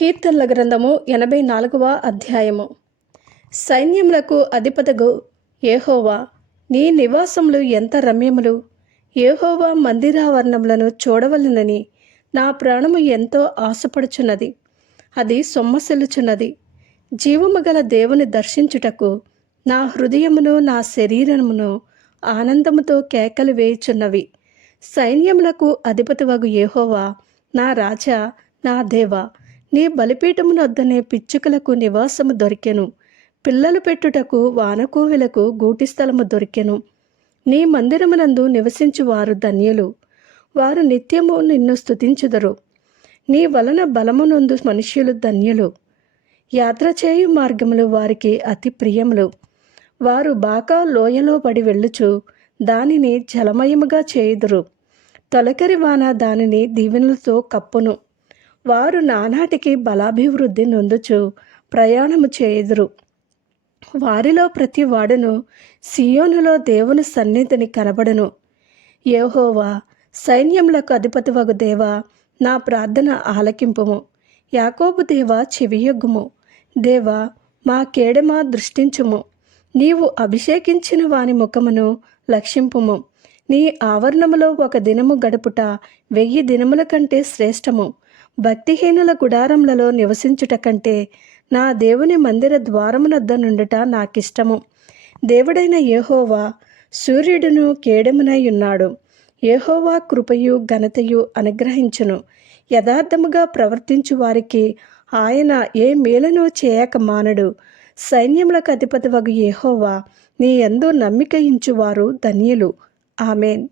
కీర్తనల గ్రంథము ఎనభై నాలుగవ అధ్యాయము. సైన్యములకు అధిపతగు ఏహోవా నీ నివాసములు ఎంత రమ్యములు? ఏహోవా మందిరావరణములను చూడవలెనని నా ప్రాణము ఎంతో ఆశపడుచున్నది. అది సొమ్మసిల్లుచున్నది. జీవము గల దేవుని దర్శించుటకు నా హృదయమును నా శరీరమును ఆనందముతో కేకలు వేయుచున్నవి. సైన్యములకు అధిపతివగు ఏహోవా నా రాజా నా దేవా నీ బలిపీఠమునొద్దనే పిచ్చుకలకు నివాసము దొరికెను. పిల్లలు పెట్టుటకు వానకోవిలకు గూటి స్థలము దొరికెను. నీ మందిరమునందు నివసించు వారు ధన్యులు. వారు నిత్యము నిన్ను స్తుతించుదరు. నీ వలన బలమునందు మనుష్యులు ధన్యులు. యాత్ర చేయు మార్గములు వారికి అతి ప్రియములు. వారు బాకా లోయలో పడి వెళ్ళుచు దానిని జలమయముగా చేయుదురు. తొలకరి వాన దానిని దీవెనలతో కప్పును. వారు నానాటికి బలాభివృద్ధి నొందుచు ప్రయాణము చేయుదురు. వారిలో ప్రతి వాడును సియోనులో దేవుని సన్నిధిని కనబడును. యెహోవా సైన్యములకు అధిపతివగు దేవా నా ప్రార్థన ఆలకింపుము. యాకోబు దేవ చెవియొగ్గుము. దేవా మా కేడమా దృష్టించుము. నీవు అభిషేకించిన వాని ముఖమును లక్షింపుము. నీ ఆవరణములో ఒక దినము గడుపుట వెయ్యి దినముల కంటే శ్రేష్టము. భక్తిహీనుల గుడారములలో నివసించుట కంటే నా దేవుని మందిర ద్వారమునద్ద నుండుట నాకిష్టము. దేవుడైన యెహోవా సూర్యుడును కేడమునై ఉన్నాడు. కృపయు ఘనతయు అనుగ్రహించును. యథార్థముగా ప్రవర్తించు వారికి ఆయన ఏ మేలును చేయక మానడు. సైన్యములకు అధిపతి వగు ఏహోవా నీ ఎందు నమ్మిక ఇంచువారు ధన్యులు. ఆమెన్.